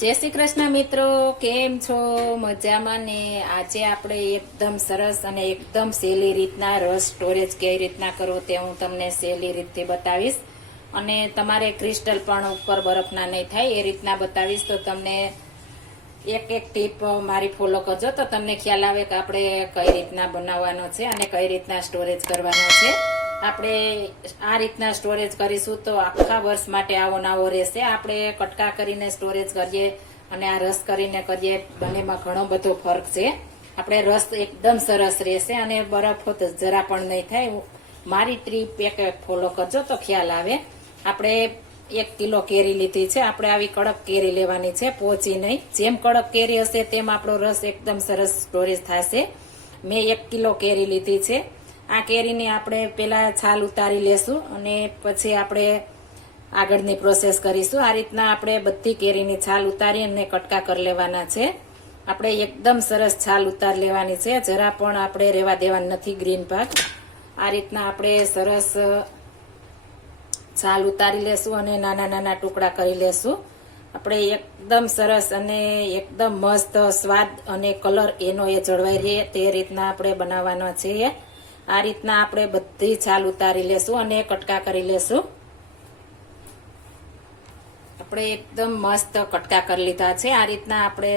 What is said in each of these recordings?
જય શ્રી કૃષ્ણ મિત્રો, કેમ છો? મજામાં ને? આજે આપણે એકદમ સરસ અને એકદમ સહેલી રીતના રસ સ્ટોરેજ કઈ રીતના કરવો તે હું તમને સહેલી રીતથી બતાવીશ. અને તમારે ક્રિસ્ટલ પણ ઉપર બરફના નહીં થાય એ રીતના બતાવીશ. તો તમને એક એક ટીપ મારી ફોલો કરજો તો તમને ખ્યાલ આવે કે આપણે કઈ રીતના બનાવવાનો છે અને કઈ રીતના સ્ટોરેજ કરવાનો છે. આપણે આ રીતના સ્ટોરેજ કરીશું તો આખા વર્ષ માટે આવો નાવો રહેશે. આપણે કટકા કરીને સ્ટોરેજ કરીએ અને આ રસ કરીને કરીએ, બંનેમાં ઘણો બધો ફરક છે. આપણે રસ એકદમ સરસ રહેશે અને બરફ જરા પણ નહીં થાય. મારી ટ્રીપ એક ફોલો કરજો તો ખ્યાલ આવે. આપણે 1 કિલો કેરી લીધી છે. આપણે આવી કડક કેરી લેવાની છે, પોચી નહીં. જેમ કડક કેરી હશે તેમ આપણો રસ એકદમ સરસ સ્ટોરેજ થશે. મેં 1 કિલો કેરી લીધી છે. આ કેરીને આપણે પહેલા છાલ ઉતારી લેશું અને પછી આપણે આગળની પ્રોસેસ કરીશું. આ રીતના આપણે બધી કેરીની છાલ ઉતારી અને કટકા કરી લેવાના છે. આપણે એકદમ સરસ છાલ ઉતારી લેવાની છે, જરા પણ આપણે રહેવા દેવાનું નથી ગ્રીન ભાગ. આ રીતના આપણે સરસ છાલ ઉતારી લેશું અને નાના નાના ટુકડા કરી લેશું. આપણે એકદમ સરસ અને એકદમ મસ્ત સ્વાદ અને કલર એનો એ જળવાઈ રહે તે રીતના આપણે બનાવવાનો છે. આ રીતના આપણે બધી છાલ ઉતારી લેશું અને કટકા કરી લેશું. આપણે એકદમ મસ્ત કટકા કરી લીધા છે. આ રીતના આપણે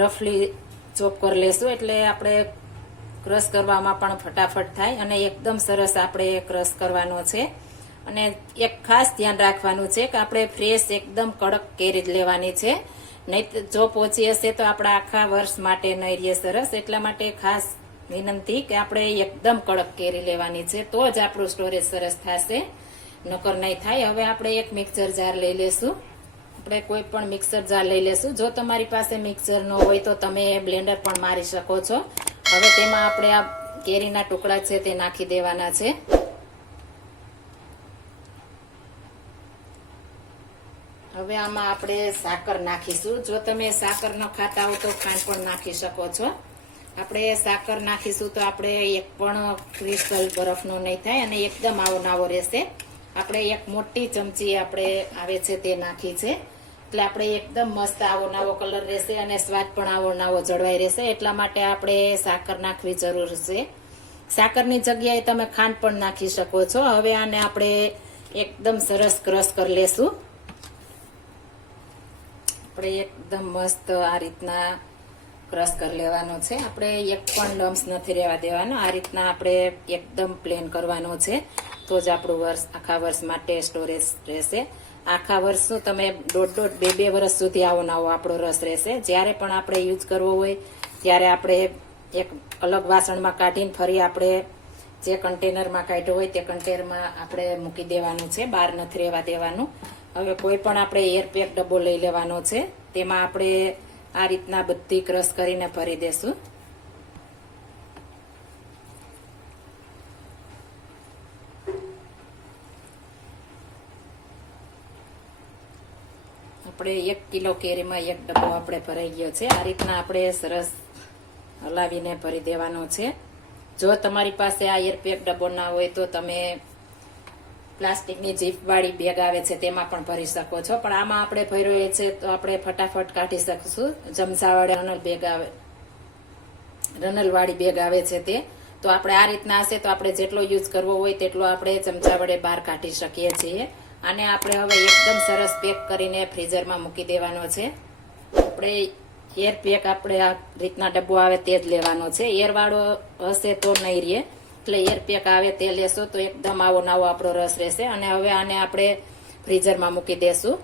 રફલી ચોપ કરી લેશું એટલે આપણે ક્રશ કરવામાં પણ ફટાફટ થાય અને એકદમ સરસ આપણે ક્રશ કરવાનો છે. અને એક ખાસ ધ્યાન રાખવાનું છે કે આપણે ફ્રેશ એકદમ કડક કેરી જ લેવાની છે. નહીં જો પોચી હશે તો આપણા આખા વર્ષ માટે નહીં રહે સરસ. એટલા માટે ખાસ વિનંતી કે આપણે એકદમ કડક કેરી લેવાની છે, તો જ આપણું સ્ટોરેજ સરસ થશે, નકર નહીં થાય. હવે આપણે એક મિક્સર જાર લઈ લેશું. આપણે કોઈ પણ મિક્સર જાર લઈ લેશું. જો તમારી પાસે મિક્સર ન હોય તો તમે બ્લેન્ડર પણ મારી શકો છો. હવે તેમાં આપણે આ કેરીના ટુકડા છે તે નાખી દેવાના છે. હવે આમાં આપણે સાકર નાખીશું. જો તમે સાકર ન ખાતા હો તો ખાંડ પણ નાખી શકો છો. આપણે સાકર નાખીશું તો આપણે એક પણ ક્રિસ્ટલ બરફનો નહીં થાય અને એકદમ આવો નાવો રહેશે. આપણે એક મોટી ચમચી આપણે આવે છે તે નાખી છે એટલે આપણે એકદમ મસ્ત આવો નાવો કલર રહેશે અને સ્વાદ પણ આવો નાવો જળવાઈ રહેશે. એટલા માટે આપણે સાકર નાખવી જરૂર છે. સાકરની જગ્યાએ તમે ખાંડ પણ નાખી શકો છો. હવે આને આપણે એકદમ સરસ ક્રશ કરી લેશું. આપણે એકદમ મસ્ત આ રીતના ક્રશ કરી લેવાનો છે. આપણે એક પણ લમ્સ નથી રહેવા દેવાનો. આ રીતના આપણે એકદમ પ્લેન કરવાનો છે તો જ આપણું આખા વર્ષ માટે સ્ટોરેજ રહેશે. આખા વર્ષ શું તમે 1.5-2 વર્ષ સુધી આવો નવો આપણો રસ રહેશે. જ્યારે પણ આપણે યુઝ કરવો હોય ત્યારે આપણે એક અલગ વાસણમાં કાઢીને ફરી આપણે જે કન્ટેનરમાં કાઢ્યો હોય તે કન્ટેનરમાં આપણે મૂકી દેવાનું છે, બહાર નથી રહેવા દેવાનું. હવે કોઈ પણ આપણે એરપેક ડબ્બો લઈ લેવાનો છે, તેમાં આપણે આ રીતના બધી ક્રશ કરીને ભરી દેશું. આપણે 1 કિલો કેરીમાં 1 ડબ્બો આપણે ભરાઈ ગયો છે. આ રીતના આપણે સરસ હલાવીને ભરી દેવાનો છે. જો તમારી પાસે આ એરપેક ડબ્બો ના હોય તો તમે પ્લાસ્ટિકની જીપ વાળી બેગ આવે છે તેમાં પણ ભરી શકો છો, પણ આમાં આપણે ભર્યો છે તો આપણે ફટાફટ કાઢી શકશું. ચમચાવાળી રનલ વાળી બેગ આવે છે તે તો આપણે આ રીતના હશે તો આપણે જેટલો યુઝ કરવો હોય તેટલો આપણે ચમચા વડે બહાર કાઢી શકીએ છીએ. આને આપણે હવે એકદમ સરસ પેક કરીને ફ્રીઝરમાં મૂકી દેવાનો છે. આપણે એર પેક આપણે આ રીતના ડબ્બો આવે તે જ લેવાનો છે. એર વાળો હશે તો નહીં રહે, એટલે એર પેક આવે તે લેશો તો એકદમ આવો નાવો આપણો રસ રહેશે. અને હવે આને આપણે ફ્રીઝરમાં મૂકી દેશું.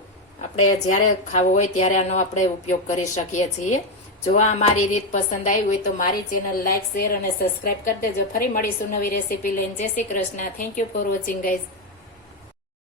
આપણે જ્યારે ખાવો હોય ત્યારે આનો આપણે ઉપયોગ કરી શકીએ છીએ. જો આ મારી રીત પસંદ આવી હોય તો મારી ચેનલ લાઈક, શેર અને સબસ્ક્રાઈબ કરી દેજો. ફરી મળીશું નવી રેસીપી લઈને. જય Shri Krishna. Thank you for watching guys.